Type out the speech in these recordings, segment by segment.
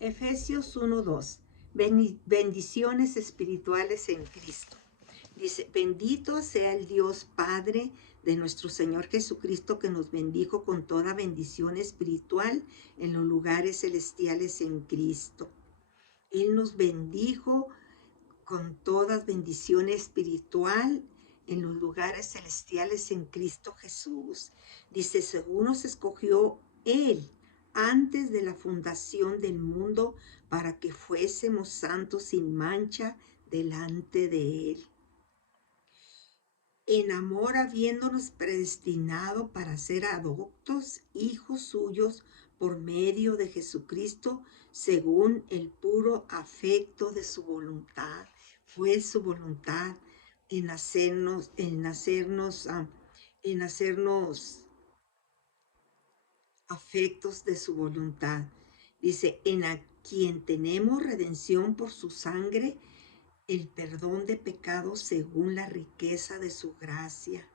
Efesios 1:2. Bendiciones espirituales en Cristo. Dice, bendito sea el Dios Padre de nuestro Señor Jesucristo, que nos bendijo con toda bendición espiritual en los lugares celestiales en Cristo. Él nos bendijo con toda bendición espiritual en los lugares celestiales en Cristo Jesús. Dice, según nos escogió Él antes de la fundación del mundo para que fuésemos santos sin mancha delante de Él. En amor habiéndonos predestinado para ser adoptos, hijos suyos, por medio de Jesucristo, según el puro afecto de su voluntad. Fue su voluntad en hacernos afectos de su voluntad. Dice, en a quien tenemos redención por su sangre, el perdón de pecados según la riqueza de su gracia.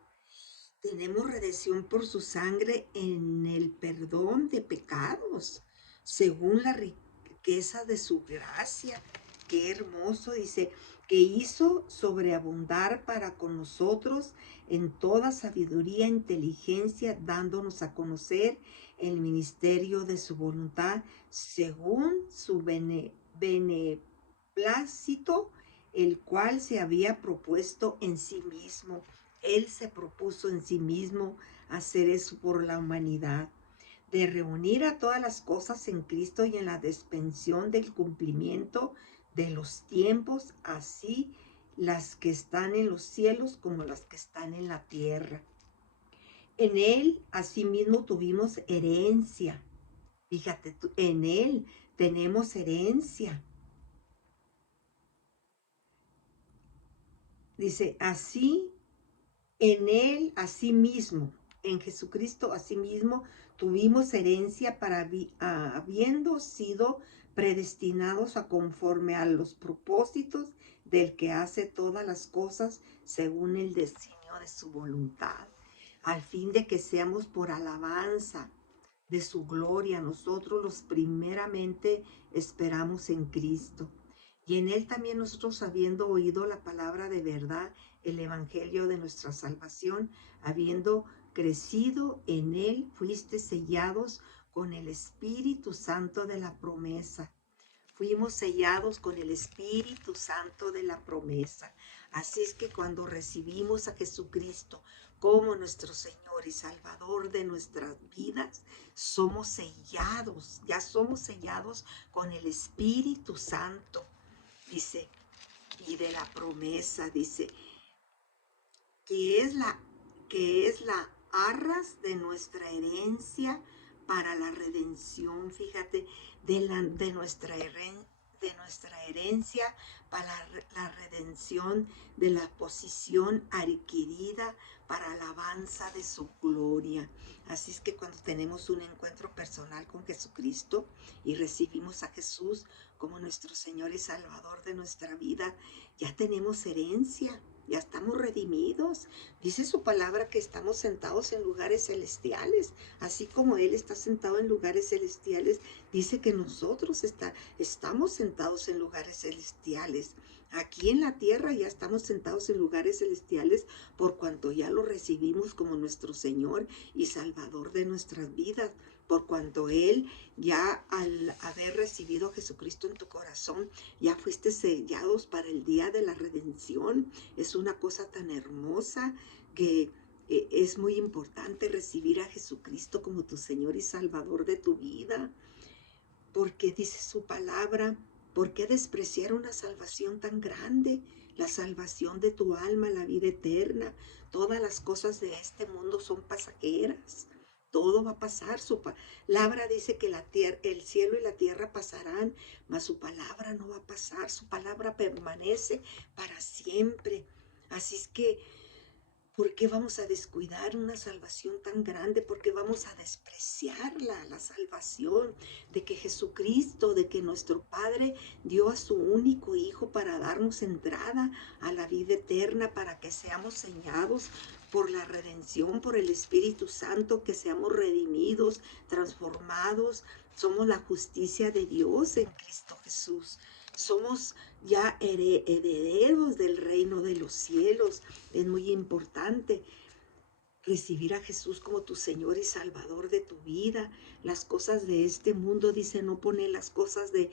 Tenemos redención por su sangre en el perdón de pecados, según la riqueza de su gracia. Qué hermoso, dice, que hizo sobreabundar para con nosotros en toda sabiduría e inteligencia, dándonos a conocer el ministerio de su voluntad, según su beneplácito, el cual se había propuesto en sí mismo. Él se propuso en sí mismo hacer eso por la humanidad, de reunir a todas las cosas en Cristo y en la dispensación del cumplimiento de los tiempos, así las que están en los cielos como las que están en la tierra. En Él, asimismo, tuvimos herencia. Fíjate, en Él tenemos herencia. Dice, así en Él, asimismo, en Jesucristo, asimismo, tuvimos herencia para habiendo sido predestinados a conforme a los propósitos del que hace todas las cosas según el designio de su voluntad, al fin de que seamos por alabanza de su gloria. Nosotros los primeramente esperamos en Cristo. Y en Él también nosotros, habiendo oído la palabra de verdad, el evangelio de nuestra salvación, habiendo crecido en Él, fuiste sellados con el Espíritu Santo de la promesa. Fuimos sellados con el Espíritu Santo de la promesa. Así es que cuando recibimos a Jesucristo como nuestro Señor y Salvador de nuestras vidas, somos sellados, ya somos sellados con el Espíritu Santo. Dice, y de la promesa, dice, que es la arras de nuestra herencia para la redención. Fíjate, de nuestra herencia para la redención de la posición adquirida para alabanza de su gloria. Así es que cuando tenemos un encuentro personal con Jesucristo y recibimos a Jesús como nuestro Señor y Salvador de nuestra vida, ya tenemos herencia. Ya estamos redimidos. Dice su palabra que estamos sentados en lugares celestiales. Así como Él está sentado en lugares celestiales, dice que nosotros estamos sentados en lugares celestiales. Aquí en la tierra ya estamos sentados en lugares celestiales por cuanto ya lo recibimos como nuestro Señor y Salvador de nuestras vidas. Por cuanto Él, ya al haber recibido a Jesucristo en tu corazón, ya fuiste sellados para el día de la redención. Es una cosa tan hermosa que es muy importante recibir a Jesucristo como tu Señor y Salvador de tu vida, porque dice su palabra, ¿por qué despreciar una salvación tan grande? La salvación de tu alma, la vida eterna. Todas las cosas de este mundo son pasajeras. Todo va a pasar. Su palabra dice que el cielo y la tierra pasarán, mas su palabra no va a pasar. Su palabra permanece para siempre. Así es que ¿Por qué vamos a descuidar una salvación tan grande? ¿Por qué vamos a despreciarla, la salvación de que Jesucristo, de que nuestro Padre dio a su único Hijo para darnos entrada a la vida eterna, para que seamos señados por la redención, por el Espíritu Santo, que seamos redimidos, transformados? Somos la justicia de Dios en Cristo Jesús. Somos ya herederos del reino de los cielos. Es muy importante recibir a Jesús como tu Señor y Salvador de tu vida. Las cosas de este mundo, dice, no pone las cosas de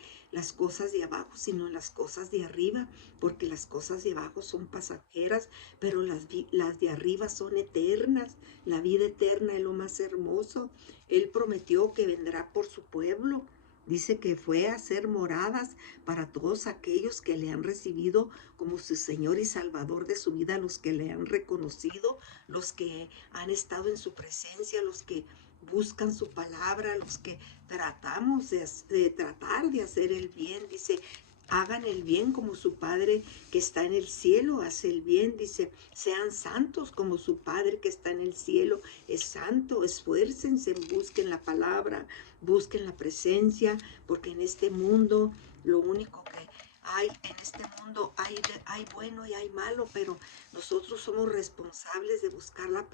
abajo, sino las cosas de arriba, porque las cosas de abajo son pasajeras, pero las de arriba son eternas. La vida eterna es lo más hermoso. Él prometió que vendrá por su pueblo. Dice que fue a hacer moradas para todos aquellos que le han recibido como su Señor y Salvador de su vida, los que le han reconocido, los que han estado en su presencia, los que buscan su palabra, los que tratamos de tratar de hacer el bien. Dice, hagan el bien como su Padre que está en el cielo hace el bien. Dice, sean santos como su Padre que está en el cielo es santo. Esfuércense, busquen la palabra, busquen la presencia, porque en este mundo lo único que hay, en este mundo hay bueno y hay malo, pero nosotros somos responsables de buscar la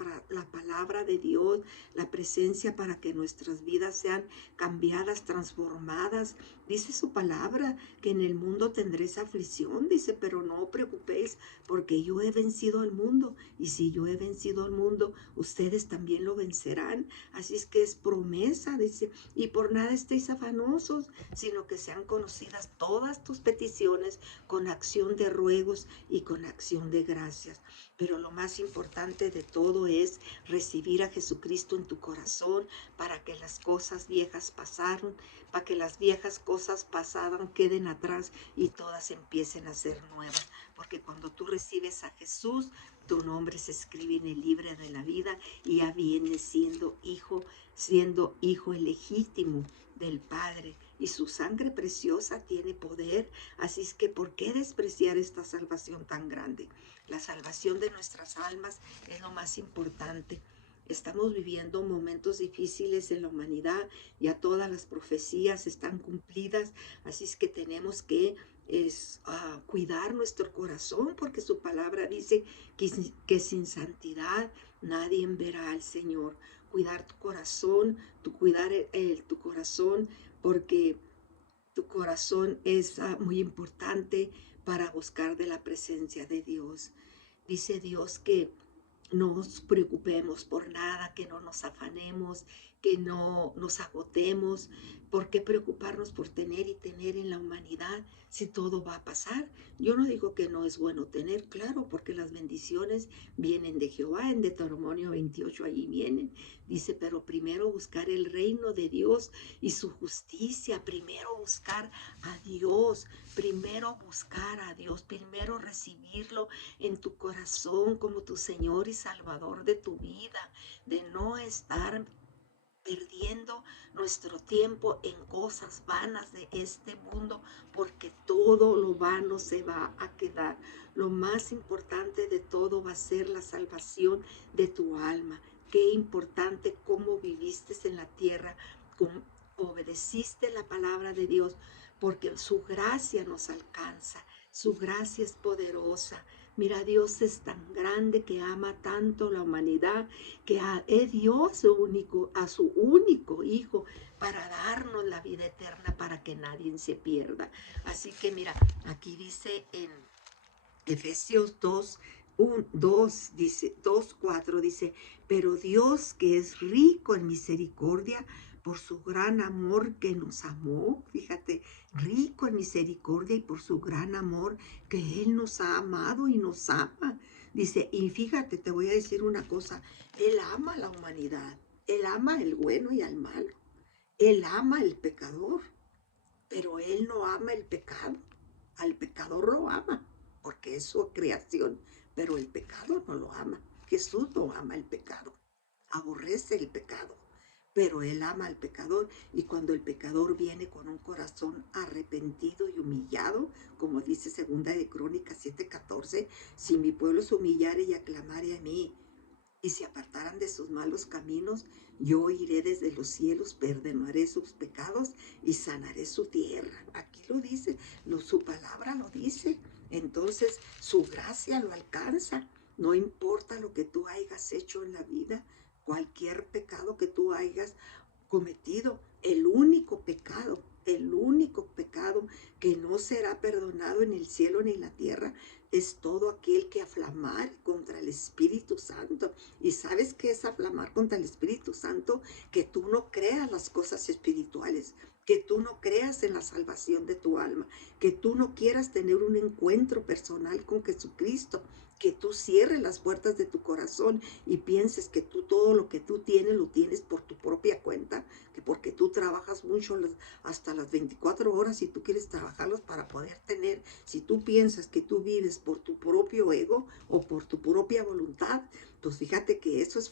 palabra de Dios, la presencia, para que nuestras vidas sean cambiadas, transformadas. Dice su palabra que en el mundo tendréis aflicción, dice, pero no os preocupéis, porque yo he vencido al mundo, y si yo he vencido al mundo, ustedes también lo vencerán. Así es que es promesa, dice, y por nada estéis afanosos, sino que sean conocidas todas tus peticiones con acción de ruegos y con acción de gracias. Pero lo más importante de todo es recibir a Jesucristo en tu corazón, para que las cosas viejas pasaron, para que las viejas cosas pasadas queden atrás y todas empiecen a ser nuevas. Porque cuando tú recibes a Jesús, tu nombre se escribe en el libro de la vida y ya vienes siendo hijo legítimo del Padre, y su sangre preciosa tiene poder. Así es que, ¿por qué despreciar esta salvación tan grande? La salvación de nuestras almas es lo más importante. Estamos viviendo momentos difíciles en la humanidad, ya todas las profecías están cumplidas, así es que tenemos que cuidar nuestro corazón, porque su palabra dice que sin santidad nadie verá al Señor. Cuidar tu corazón, cuidar tu corazón, porque tu corazón es muy importante para buscar de la presencia de Dios. Dice Dios que no nos preocupemos por nada, que no nos afanemos, que no nos agotemos. ¿Por qué preocuparnos por tener y tener en la humanidad si todo va a pasar? Yo no digo que no es bueno tener, claro, porque las bendiciones vienen de Jehová. En Deuteronomio 28 allí vienen. Dice, pero primero buscar el reino de Dios y su justicia, primero buscar a Dios, primero buscar a Dios, primero recibirlo en tu corazón como tu Señor y Salvador de tu vida, de no estar perdiendo nuestro tiempo en cosas vanas de este mundo, porque todo lo vano se va a quedar. Lo más importante de todo va a ser la salvación de tu alma. Qué importante cómo viviste en la tierra, cómo obedeciste la palabra de Dios, porque su gracia nos alcanza, su gracia es poderosa. Mira, Dios es tan grande que ama tanto la humanidad, que dio a su único Hijo para darnos la vida eterna, para que nadie se pierda. Así que mira, aquí dice en Efesios 2:4 dice, pero Dios, que es rico en misericordia, por su gran amor que nos amó, fíjate, rico en misericordia y por su gran amor que Él nos ha amado y nos ama. Dice, y fíjate, te voy a decir una cosa, Él ama a la humanidad, Él ama el bueno y al malo, Él ama al pecador, pero Él no ama el pecado. Al pecador lo ama, porque es su creación, pero el pecado no lo ama. Jesús no ama el pecado, aborrece el pecado, pero Él ama al pecador. Y cuando el pecador viene con un corazón arrepentido y humillado, como dice segunda de Crónicas 7:14, si mi pueblo se humillare y aclamare a mí, y se apartaran de sus malos caminos, yo iré desde los cielos, perdonaré sus pecados y sanaré su tierra. Aquí lo dice, su palabra lo dice. Entonces su gracia lo alcanza. No importa lo que tú hayas hecho en la vida, cualquier pecado que tú hayas cometido, el único pecado que no será perdonado en el cielo ni en la tierra, es todo aquel que aflamar contra el Espíritu Santo. ¿Y sabes qué es aflamar contra el Espíritu Santo? Que tú no creas las cosas espirituales, que tú no creas en la salvación de tu alma, que tú no quieras tener un encuentro personal con Jesucristo, que tú cierres las puertas de tu corazón y pienses que tú todo lo que tú tienes lo tienes por tu propia cuenta, que porque tú trabajas mucho hasta las 24 horas y tú quieres trabajarlas para poder tener. Si tú piensas que tú vives por tu propio ego o por tu propia voluntad, pues fíjate que eso es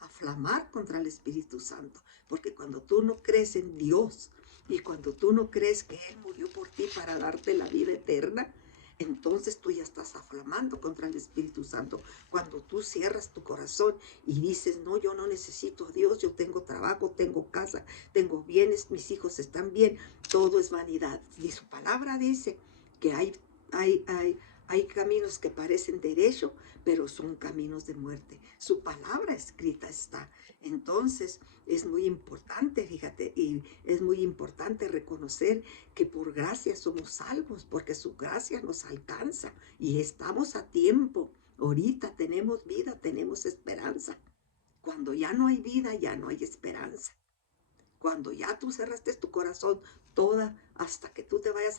aflamar contra el Espíritu Santo, porque cuando tú no crees en Dios y cuando tú no crees que Él murió por ti para darte la vida eterna, entonces tú ya estás aflamando contra el Espíritu Santo. Cuando tú cierras tu corazón y dices, no, yo no necesito a Dios, yo tengo trabajo, tengo casa, tengo bienes, mis hijos están bien, todo es vanidad. Y su palabra dice que hay caminos que parecen derecho, pero son caminos de muerte. Su palabra escrita está. Entonces es muy importante, fíjate, y es muy importante reconocer que por gracia somos salvos, porque su gracia nos alcanza y estamos a tiempo. Ahorita tenemos vida, tenemos esperanza. Cuando ya no hay vida, ya no hay esperanza. Cuando ya tú cerraste tu corazón toda hasta que tú te vayas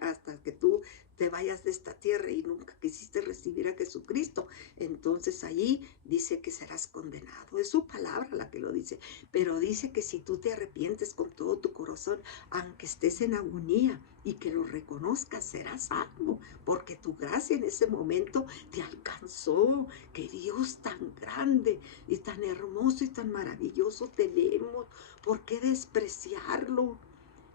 hasta que tú te vayas de esta tierra y nunca quisiste recibir a Jesucristo, entonces allí dice que serás condenado. Es su palabra la que lo dice, pero dice que si tú te arrepientes con todo tu corazón, aunque estés en agonía y que lo reconozcas, serás salvo, porque tu gracia en ese momento te alcanzó. Que Dios tan grande y tan hermoso y tan maravilloso tenemos. ¿Por qué despreciarlo?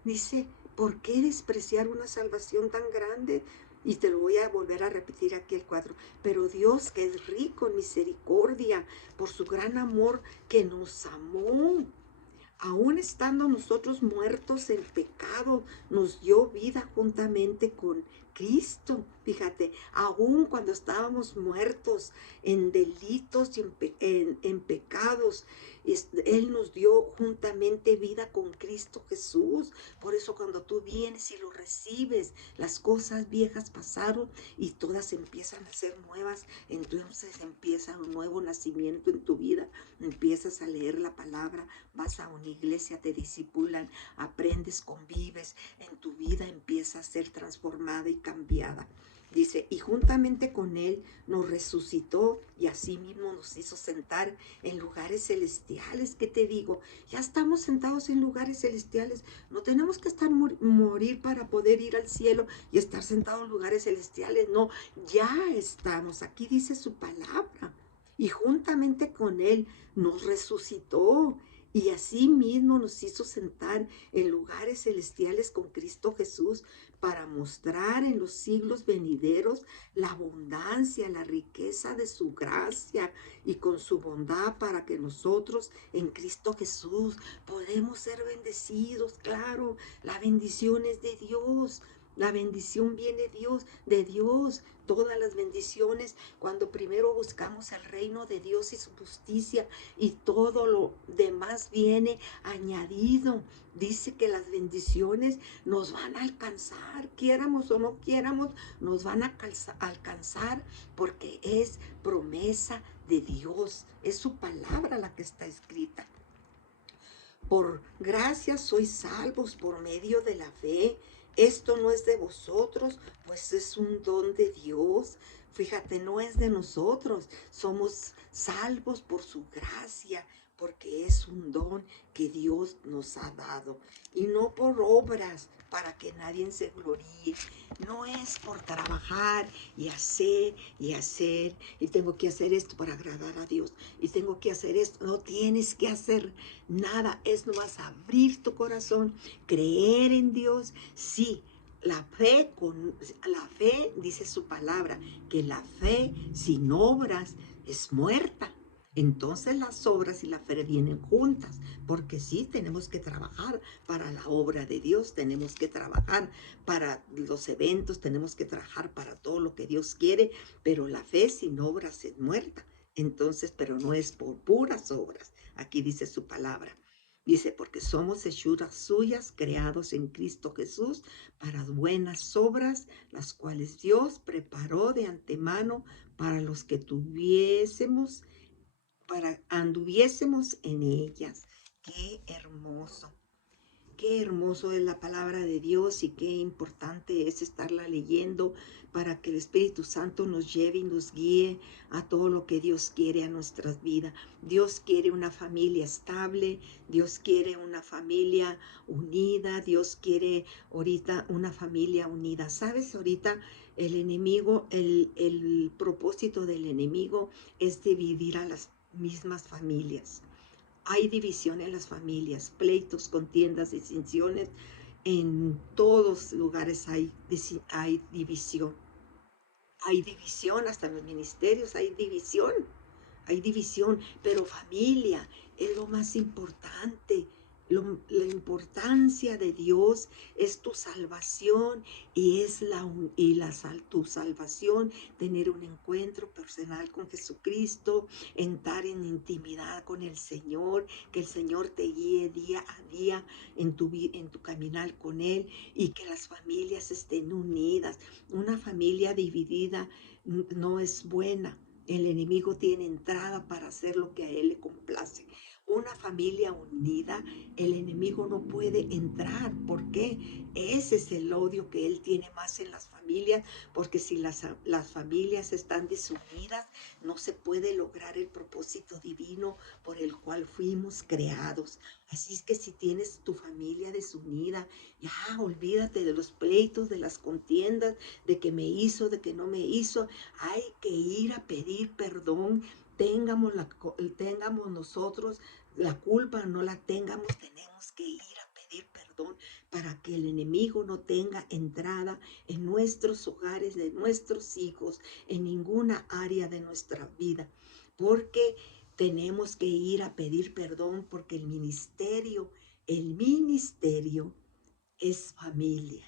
Dice, ¿por qué despreciar una salvación tan grande? Y te lo voy a volver a repetir aquí el cuadro. Pero Dios, que es rico en misericordia, por su gran amor que nos amó, aún estando nosotros muertos en pecado, nos dio vida juntamente con Cristo. Fíjate, aún cuando estábamos muertos en delitos y en pecados, Él nos dio juntamente vida con Cristo Jesús. Por eso cuando tú vienes y lo recibes, las cosas viejas pasaron y todas empiezan a ser nuevas. Entonces empieza un nuevo nacimiento en tu vida. Empiezas a leer la palabra, vas a una iglesia, te discipulan, aprendes, convives, en tu vida empieza a ser transformada y cambiada. Dice, y juntamente con Él nos resucitó y asimismo nos hizo sentar en lugares celestiales. ¿Qué te digo? Ya estamos sentados en lugares celestiales. No tenemos que morir para poder ir al cielo y estar sentados en lugares celestiales. No, ya estamos. Aquí dice su palabra. Y juntamente con Él nos resucitó y así mismo nos hizo sentar en lugares celestiales con Cristo Jesús para mostrar en los siglos venideros la abundancia, la riqueza de su gracia y con su bondad para que nosotros en Cristo Jesús podemos ser bendecidos. Claro, la bendición es de Dios. La bendición viene de Dios. Todas las bendiciones, cuando primero buscamos el reino de Dios y su justicia, y todo lo demás viene añadido. Dice que las bendiciones nos van a alcanzar, quieramos o no quieramos, nos van a alcanzar, porque es promesa de Dios, es su palabra la que está escrita. Por gracia sois salvos por medio de la fe. Esto no es de vosotros, pues es un don de Dios. Fíjate, no es de nosotros. Somos salvos por su gracia, porque es un don que Dios nos ha dado. Y no por obras, para que nadie se gloríe. No es por trabajar y hacer y hacer. Y tengo que hacer esto para agradar a Dios. Y tengo que hacer esto. No tienes que hacer nada, es nomás abrir tu corazón, creer en Dios. Sí, la fe, dice su palabra, que la fe sin obras es muerta. Entonces las obras y la fe vienen juntas, porque sí, tenemos que trabajar para la obra de Dios, tenemos que trabajar para los eventos, tenemos que trabajar para todo lo que Dios quiere, pero la fe sin obras es muerta. Entonces, pero no es por puras obras. Aquí dice su palabra. Dice, porque somos hechuras suyas, creados en Cristo Jesús, para buenas obras, las cuales Dios preparó de antemano para los que anduviésemos en ellas. Qué hermoso. Qué hermoso es la palabra de Dios y qué importante es estarla leyendo para que el Espíritu Santo nos lleve y nos guíe a todo lo que Dios quiere a nuestras vidas. Dios quiere una familia estable, Dios quiere una familia unida, Dios quiere ahorita una familia unida. ¿Sabes? Ahorita el enemigo, el propósito del enemigo es dividir a las mismas familias. Hay división en las familias, pleitos, contiendas, distinciones. En todos lugares hay división. Hay división, hasta en los ministerios hay división. Hay división, pero familia es lo más importante. La importancia de Dios es tu salvación y es tu salvación, tener un encuentro personal con Jesucristo, entrar en intimidad con el Señor, que el Señor te guíe día a día en tu caminar con Él y que las familias estén unidas. Una familia dividida no es buena. El enemigo tiene entrada para hacer lo que a él le complace. Una familia unida, el enemigo no puede entrar. ¿Por qué? Ese es el odio que él tiene más en las familias, porque si las familias están desunidas, no se puede lograr el propósito divino por el cual fuimos creados. Así es que si tienes tu familia desunida, ya olvídate de los pleitos, de las contiendas, de que me hizo, de que no me hizo. Hay que ir a pedir perdón. Tengamos nosotros la culpa, no la tengamos, tenemos que ir a pedir perdón para que el enemigo no tenga entrada en nuestros hogares, de nuestros hijos, en ninguna área de nuestra vida. Porque tenemos que ir a pedir perdón, porque el ministerio es familia.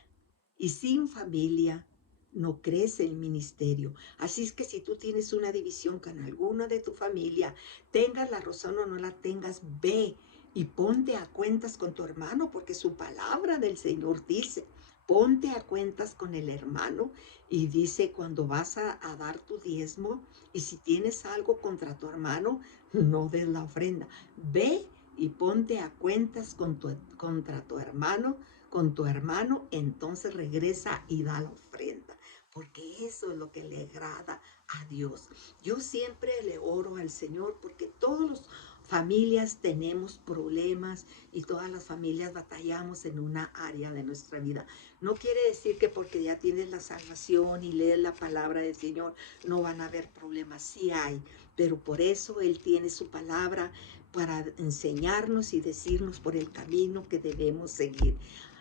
Y sin familia no crece el ministerio. Así es que si tú tienes una división con alguna de tu familia, tengas la razón o no la tengas, ve y ponte a cuentas con tu hermano, porque su palabra del Señor dice, ponte a cuentas con el hermano y dice cuando vas a dar tu diezmo y si tienes algo contra tu hermano, no des la ofrenda. Ve y ponte a cuentas contra tu hermano, con tu hermano, entonces regresa y da la ofrenda, porque eso es lo que le agrada a Dios. Yo siempre le oro al Señor porque todas las familias tenemos problemas y todas las familias batallamos en una área de nuestra vida. No quiere decir que porque ya tienes la salvación y lees la palabra del Señor no van a haber problemas, sí hay, pero por eso Él tiene su palabra para enseñarnos y decirnos por el camino que debemos seguir.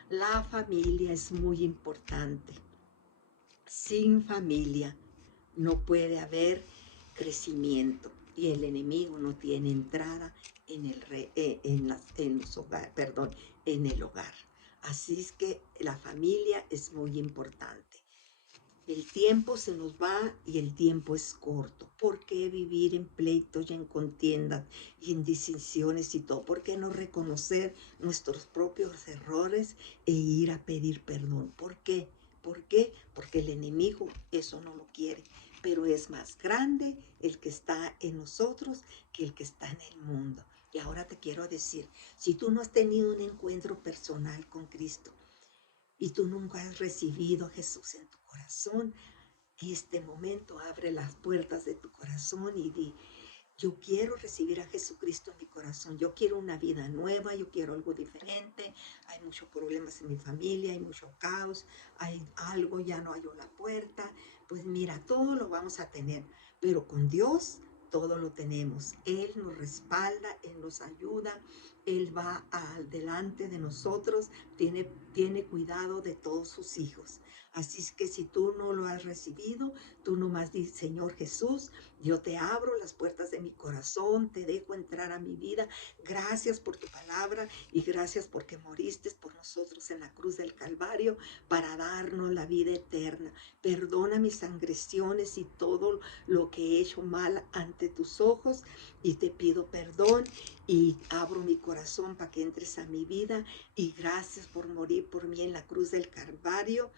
La familia es muy importante. Sin familia no puede haber crecimiento y el enemigo no tiene entrada en el hogar. Así es que la familia es muy importante. El tiempo se nos va y el tiempo es corto. ¿Por qué vivir en pleitos y en contiendas y en distinciones y todo? ¿Por qué no reconocer nuestros propios errores e ir a pedir perdón? ¿Por qué? ¿Por qué? Porque el enemigo eso no lo quiere. Pero es más grande el que está en nosotros que el que está en el mundo. Y ahora te quiero decir, si tú no has tenido un encuentro personal con Cristo, y tú nunca has recibido a Jesús en tu corazón, este momento abre las puertas de tu corazón y di, yo quiero recibir a Jesucristo en mi corazón, yo quiero una vida nueva, yo quiero algo diferente, hay muchos problemas en mi familia, hay mucho caos, hay algo, ya no hallo la puerta, pues mira, todo lo vamos a tener, pero con Dios todo lo tenemos, Él nos respalda, Él nos ayuda, Él va adelante de nosotros, tiene cuidado de todos sus hijos. Así es que si tú no lo has recibido, tú nomás di, Señor Jesús, yo te abro las puertas de mi corazón, te dejo entrar a mi vida. Gracias por tu palabra y gracias porque moriste por nosotros en la cruz del Calvario para darnos la vida eterna. Perdona mis agresiones y todo lo que he hecho mal ante tus ojos y te pido perdón y abro mi corazón para que entres a mi vida y gracias por morir por mí en la cruz del Calvario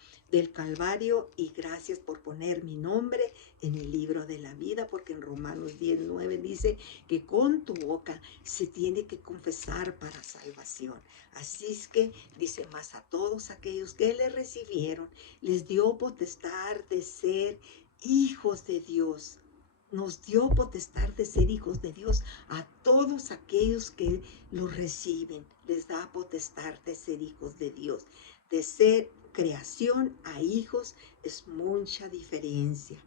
y gracias por poner mi nombre en el libro de la vida, porque en Romanos 10:9 dice que con tu boca se tiene que confesar para salvación. Así es que dice, más a todos aquellos que le recibieron, les dio potestad de ser hijos de Dios. Nos dio potestad de ser hijos de Dios a todos aquellos que lo reciben. Les da potestad de ser hijos de Dios. De ser creación a hijos es mucha diferencia.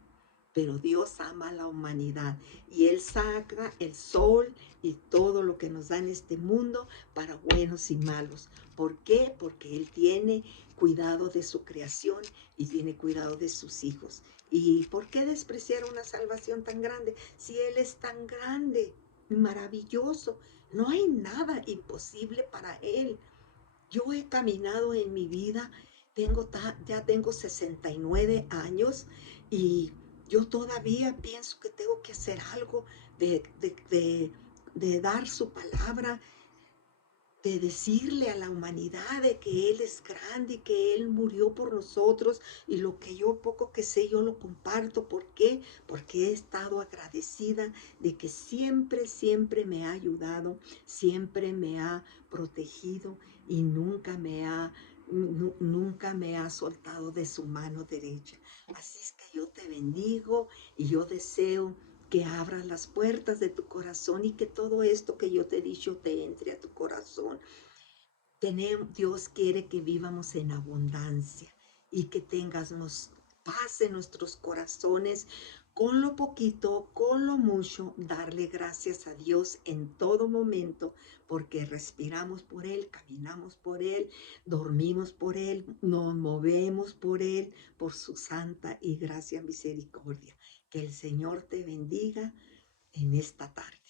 Pero Dios ama a la humanidad y Él saca el sol y todo lo que nos da en este mundo para buenos y malos. ¿Por qué? Porque Él tiene cuidado de su creación y tiene cuidado de sus hijos. ¿Y por qué despreciar una salvación tan grande? Si Él es tan grande, maravilloso, no hay nada imposible para Él. Yo he caminado en mi vida, ya tengo 69 años y yo todavía pienso que tengo que hacer algo de, de, de, de dar su palabra, de decirle a la humanidad de que Él es grande y que Él murió por nosotros y lo que yo poco que sé yo lo comparto. ¿Por qué? Porque he estado agradecida de que siempre, siempre me ha ayudado, siempre me ha protegido y nunca me ha soltado de su mano derecha. Así es que yo te bendigo y yo deseo que abras las puertas de tu corazón y que todo esto que yo te he dicho te entre a tu corazón. Dios quiere que vivamos en abundancia y que tengamos paz en nuestros corazones, con lo poquito, con lo mucho, darle gracias a Dios en todo momento, porque respiramos por Él, caminamos por Él, dormimos por Él, nos movemos por Él, por su santa y gracia misericordia. Que el Señor te bendiga en esta tarde.